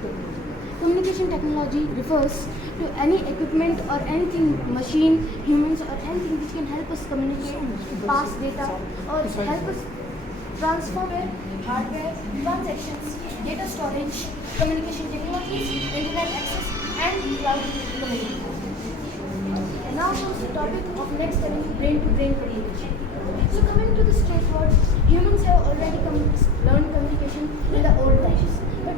communication technology. Communication technology refers to any equipment or anything, machine, humans, or anything which can help us communicate, pass data, or help us transform hardware, transactions, data storage, communication technologies, internet access, and cloud communication. Now comes the topic of next study, brain-to-brain communication. So coming to the straightforward, humans have already learned communication in the old times. But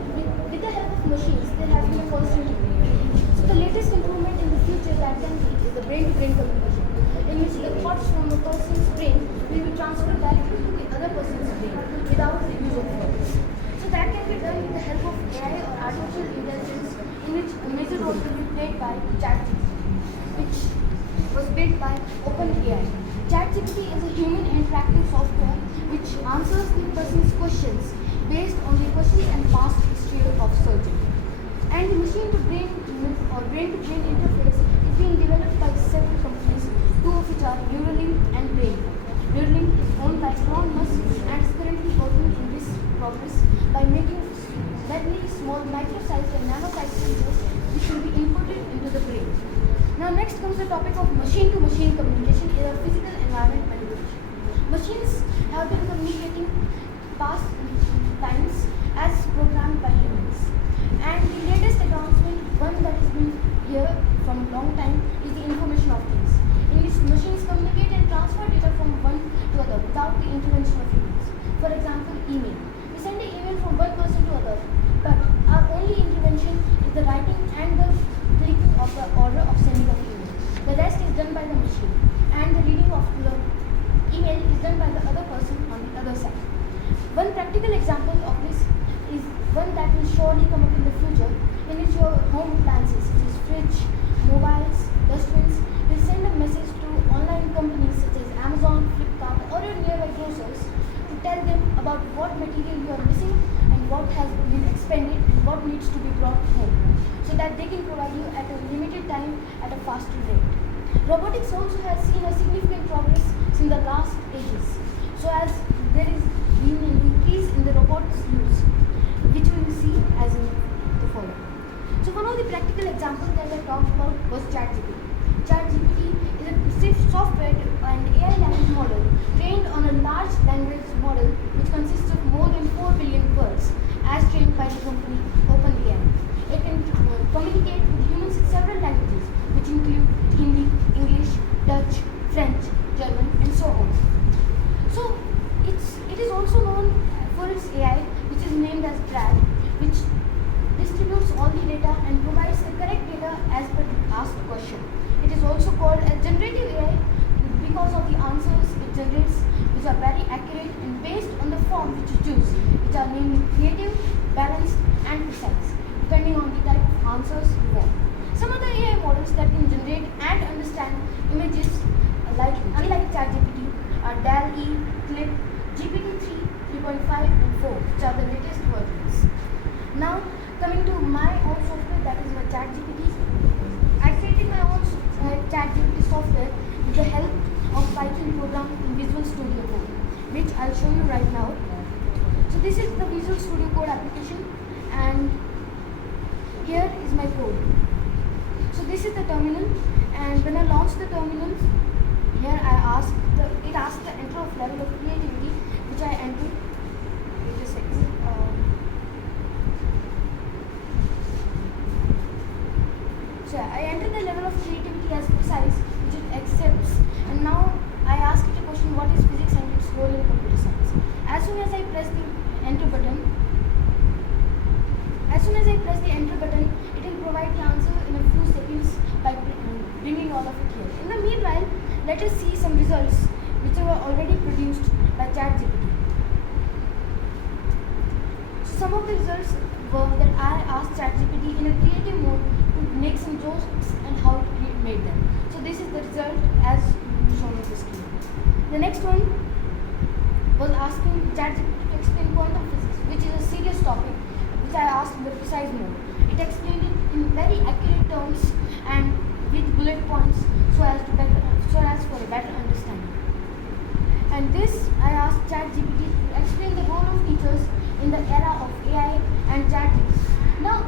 with the help of machines, there has been a constant improvement. So the latest improvement in the future that can be is the brain-to-brain communication, in which the thoughts from a person's brain will be transferred directly to the other person's brain without the use of words. So that can be done with the help of AI or artificial intelligence, in which a major role will be played by ChatGPT, which was built by OpenAI. ChatGPT is a human interactive software which answers the person's questions based on the questions and past history of searching. And the machine-to-brain or brain-to-brain interface is being developed by several companies, two of which are Neuralink and Brainlink. Neuralink is owned by Elon Musk and is currently working in this progress by making very small micro-sized and nano-sized sensors which will be inputted into the brain. Now next comes the topic of machine-to-machine communication in a physical environment manipulation. Machines have been communicating past times as programmed by humans. And the latest advancement, one that has been here from a long time, is the information of things, in which machines communicate and transfer data from one to other without the intervention of humans. For example, email. We send an email from one person to another, but our only intervention is the writing and the clicking of the order of sending of email. The rest is done by the machine, and the reading of the email is done by the other person on the other side. One practical example of this is one that will surely come up in the future, in which your home appliances, such as fridge, mobiles, dustbins, will send a message to online companies such as Amazon, Flipkart, or your nearby grocers to tell them about what material you are missing and what has been expended and what needs to be brought home, so that they can provide you at a limited time at a faster rate. Robotics also has seen a significant progress in the last ages, so as there is been an increase in the robots use, which we will see as in the following. So one of the practical examples that I talked about was ChatGPT. ChatGPT is a software and AI language model trained on a large language model which consists of more than 4 billion words, as trained by the company OpenAI. It can communicate with humans in several languages, which include Hindi, English, Dutch, French, German, and so on. So it is also known for its AI, which is named as RAG, which distributes all the data and provides the correct data as per the asked question. It is also called a generative AI because of the answers it generates, which are very accurate and based on the form which you choose, which are namely creative, balanced, and precise, depending on the type of answers you want. Some other AI models that can generate and understand images, unlike ChatGPT, are DALL-E, Clip, GPT-3, 3.5, and 4, which are the latest versions. Now, coming to my own software, that is my ChatGPT. I created my own ChatGPT software with the help of Python program in Visual Studio Code, which I'll show you right now. So this is the Visual Studio Code application, and here is my code. So this is the terminal, and when I launch the terminal, here it asks the enter of level of creativity, which I entered. Wait a second. So I entered the level of creativity as precise, which it accepts, and now I ask it a question: what is physics and its role in computer science? As soon as I press the enter button, it will provide the answer in a few seconds by bringing all of it here. In the meanwhile, let us see some results which were already produced by ChatGPT. Some of the results were that I asked ChatGPT in a creative mode to make some jokes and how it made them. So this is the result as shown on the screen. The next one was asking ChatGPT to explain quantum physics, which is a serious topic, which I asked in the precise mode. It explained it in very accurate terms and with bullet points so as for a better understanding. And this I asked ChatGPT to explain the role of teachers in the era of AI and ChatGPT. Now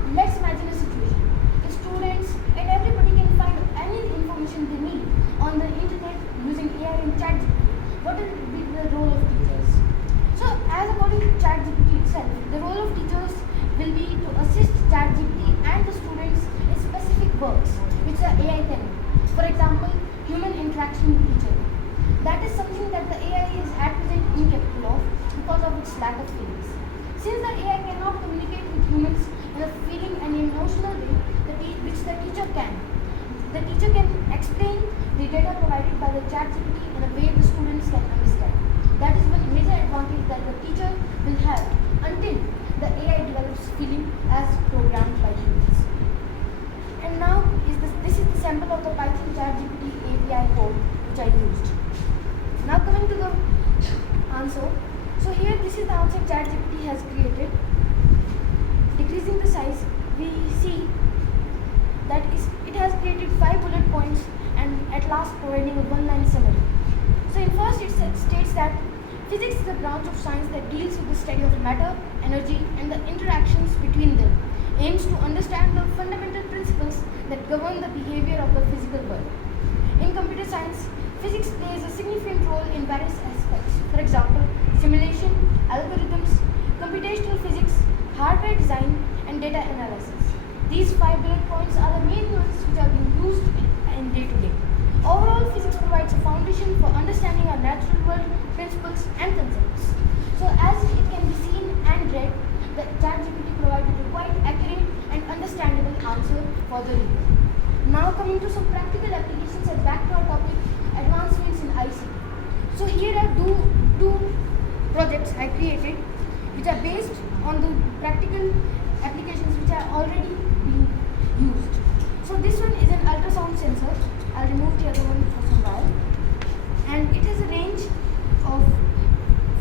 ChatGPT and the students in specific works which the AI can do. For example, human interaction with each other. That is something that the AI is at present incapable of because of its lack of feelings. Since the AI cannot communicate with humans in a feeling and emotional way which the teacher can, the teacher can explain the data provided by the ChatGPT in a way the students can understand. That is one major advantage that the teacher will have until the AI develops feeling as programmed by humans. And now this is the sample of the Python ChatGPT API code which I used. Now coming to the answer. So here this is the answer ChatGPT has created. Decreasing the size, we see that it has created 5 bullet points and at last providing a one-line summary. So in first it states that physics is a branch of science that deals with the study of matter, energy and the interactions between them, aims to understand the fundamental principles that govern the behavior of the physical world. In computer science, physics plays a significant role in various aspects. For example, simulation, algorithms, computational physics, hardware design and data analysis. These 5 bullet points are the main ones which are being used in day-to-day. Overall, physics provides a foundation for understanding our natural world, principles and concepts. So as it can be seen and read, the ChatGPT provided a quite accurate and understandable answer for the reader. Now coming to some practical applications and back to our topic, advancements in ICT. So here are two projects I created which are based on the practical applications which are already being used. So this one is an ultrasound sensor. I'll remove the other one for some while. And it has a range of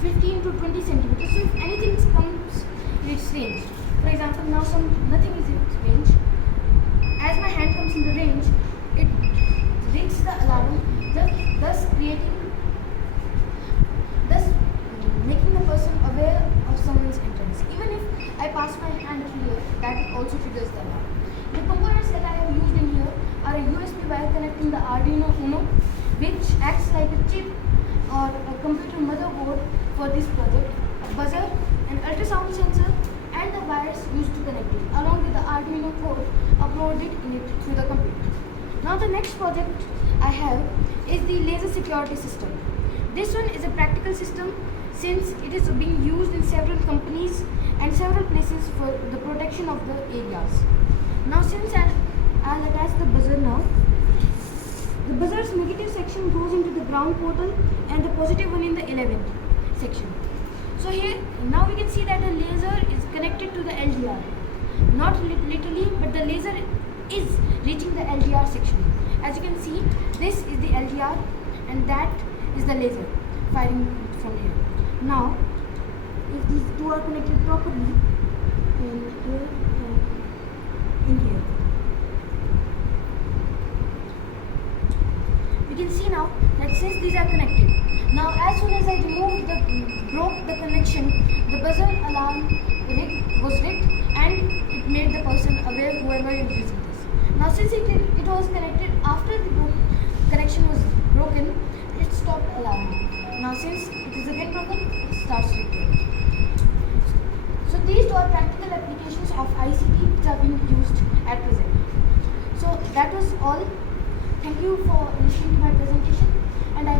15 to 20 centimeters. So if anything comes in its range, for example, now nothing is in its range. As my hand comes in the range, it rings the alarm, thus making the person aware of someone's entrance. Even if I pass my hand here, that also triggers the alarm. The components that I have used in here are a USB wire connecting the Arduino Uno, which acts like a chip or a computer motherboard for this project, a buzzer, an ultrasound sensor, and the wires used to connect it, along with the Arduino code uploaded in it through the computer. Now the next project I have is the laser security system. This one is a practical system since it is being used in several companies and several places for the protection of the areas. Now since I'll attach the buzzer now. The buzzer's negative section goes into the ground portal and the positive one in the 11th section. So here, now we can see that the laser is connected to the LDR. Not literally, but the laser is reaching the LDR section. As you can see, this is the LDR and that is the laser firing from here. Now, if these two are connected properly, in here and in here, we can see now that since these are connected, now as soon as I broke the connection, the buzzer alarm was lit and it made the person aware whoever is using this. Now since it was connected after the connection was broken, it stopped alarming. Now since it is again broken, it starts ringing. So these two are practical applications of ICT which are being used at present. So that was all. Thank you for listening to my presentation and I